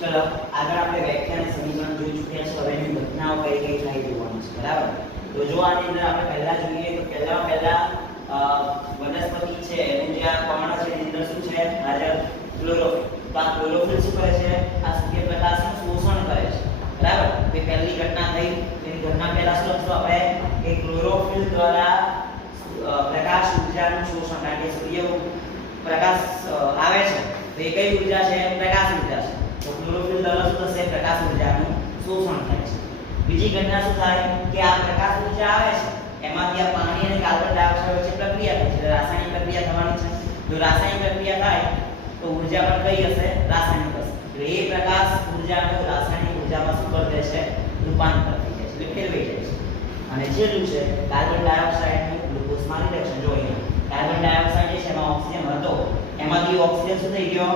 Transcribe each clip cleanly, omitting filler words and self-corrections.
ચલો આગળ આપણે વ્યાખ્યા અને સમીકરણ જોઈ ચૂક્યા છે. હવે એની ઘટનાઓ કઈ કઈ થાય જોવાનું છે. બરાબર. તો જો આની અંદર આપણે પહેલા જોઈએ તો પહેલા વનસ્પતિ છે એનું જે આ પર્ણ છે એની અંદર શું છે? હાજર ક્લોરોફિલ. તો આ ક્લોરોફિલ શું કરે છે? આ સૂર્યપ્રકાશનું શોષણ કરે છે. બરાબર. તો પહેલી ઘટના થઈ. એની ઘટના પહેલા શું લખશું આપણે કે ક્લોરોફિલ દ્વારા પ્રકાશ ઊર્જાનું શોષણ. કારણ કે સૂર્ય પ્રકાશ આવે છે તો એ કઈ ઊર્જા છે? પ્રકાશ ઊર્જા છે. તો ક્લોરોફિલ દ્વારા શું થશે? પ્રકાશ ઊર્જાનું શોષણ થાય છે. બીજી ઘટના શું થાય કે આ પ્રકાશ ઊર્જા આવે છે એમાંથી આ પાણી અને કાર્બન ડાયોક્સાઇડ વચ્ચે પ્રક્રિયા થાય છે. રાસાયણિક પ્રક્રિયા થવાની છે. જો રાસાયણિક પ્રક્રિયા થાય તો ઊર્જા પણ કઈ હશે? રાસાયણિક હશે. તો એ પ્રકાશ ઊર્જાનું રાસાયણિક ઊર્જામાં શું કરી દેશે? રૂપાંતર થઈ જાય છે, એટલે ફેરવાઈ જાય છે. અને છેલ્લું છે કાર્બન ડાયોક્સાઇડનું ગ્લુકોઝમાં રિડક્શન. જો અહીંયા કાર્બન ડાયોક્સાઇડ જે છે એમાં ઓક્સિજન હતો, એમાંથી ઓક્સિજન શું થઈ ગયો?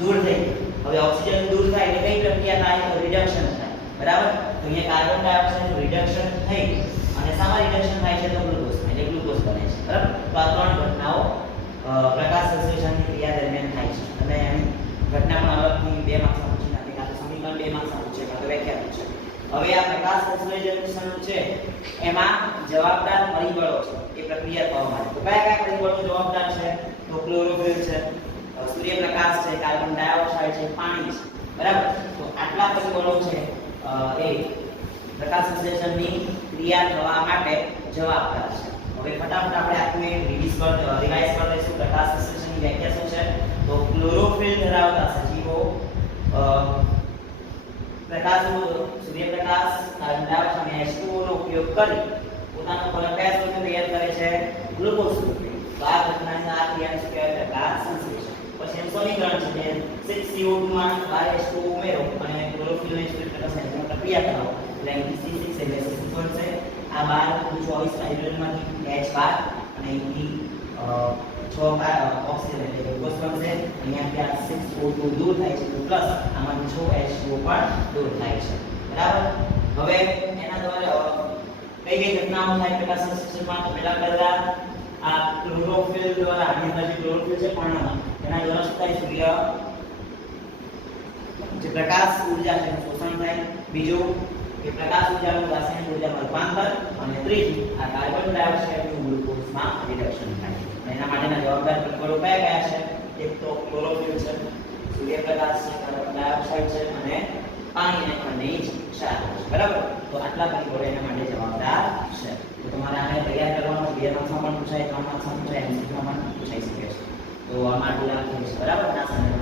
દૂર થઈ ગયો. હવે ઓક્સિજન દૂર થાય એટલે કઈ પ્રક્રિયા થાય? તો રિડક્શન થાય. બરાબર. તો અહીંયા કાર્બન ડાયોક્સાઇડનું રિડક્શન થઈ અને શામાં રિડક્શન થાય છે? તો ગ્લુકોઝમાં, એટલે ગ્લુકોઝ બને છે. બરાબર. તો આ ત્રણ ઘટનાઓ પ્રકાશ સંશ્લેષણની ક્રિયા દરમિયાન થાય છે. અને એની ઘટના પણ અલગથી 2 માર્ક્સમાં પૂછી નાખે, કાં તો સમીકરણ 2 માર્ક્સમાં પૂછે, કાં તો વ્યાખ્યા પૂછે. હવે આ પ્રકાશ સંશ્લેષણ છે એમાં જવાબદાર પરિબળો છે એ પ્રક્રિયા થવા માટે. તો કયા કયા પરિબળો જવાબદાર છે? તો ક્લોરોફિલ છે, સૂર્યપ્રકાશ છે, કાર્બન ડાયોક્સાઇડ છે, પાણી છે. બરાબર. તો આટલા પરિબળો છે એ પ્રકાશ સંશ્લેષણની ક્રિયા થવા માટે જવાબદાર છે. હવે ફટાફટ આપણે આખું એક રિવાઇઝ કરી દઈશું. પ્રકાશ સંશ્લેષણની વ્યાખ્યા શું છે? તો ક્લોરોફિલ ધરાવતા સજીવો પ્રકાશ સૂર્યપ્રકાશ, કાર્બન ડાયોક્સાઇડ અને H2O નો ઉપયોગ કરી પોતાનો ખોરાક કયા સ્વરૂપે તૈયાર કરે છે? ગ્લુકોઝ સ્વરૂપે. તો આ ઘટનાની આ ક્રિયાને શું કહેવાય? પ્રકાશ સંશ્લેષણ. પછી એનું સમીકરણ છે કે 6CO2 માં H2O ઉમેરો અને ક્લોરોફિલને સૂર્યપ્રકાશ ની પ્રક્રિયા કરાવો એટલે અહીંથી C6 એટલે C6 બનશે. આ 12 24 હાઇડ્રોજનમાંથી H12 અને અહીંથી 6 ઓક્સિજન એટલે ગ્લુકોઝ બનશે. અહીંયાથી આ 6O2 દૂર થાય છે તો પ્લસ આમાંથી 6 H2O પણ દૂર થાય છે. બરાબર. હવે એના દ્વારા કઈ કઈ ઘટનાઓ થાય પ્રકાશ સંશ્લેષણમાં? તો પહેલા આ ક્લોરોફિલ દ્વારા આની અંદર જે ક્લોરોફિલ છે પર્ણમાં એના દ્વારા શું થાય? સૂર્ય જે પ્રકાશ ઊર્જા છે એનું શોષણ થાય. બીજું કે પ્રકાશ ઊર્જાનું રાસાયણિક ઊર્જામાં રૂપાંતર. અને ત્રીજું આ કાર્બન ડાયોક્સાઇડનું ગ્લુકોઝમાં રિડક્શન થાય. એના માટેના જવાબદાર પરિબળો કયા કયા છે? એક તો ક્લોરોફિલ છે, સૂર્યપ્રકાશ છે, કાર્બન ડાયોક્સાઇડ છે અને પાણી અને ખનિજ ક્ષાર છે. બરાબર. તો આટલા પરિબળો એના માટે જવાબદાર છે. તો તમારે આને તૈયાર કરવાનો 2 માર્ક્સમાં પણ પૂછાય, 3 માર્ક્સમાં પૂછાય, MCQ માં પણ પૂછાઈ શકે છે. તો આમાં આટલું રાખીએ. બરાબર. ના સમય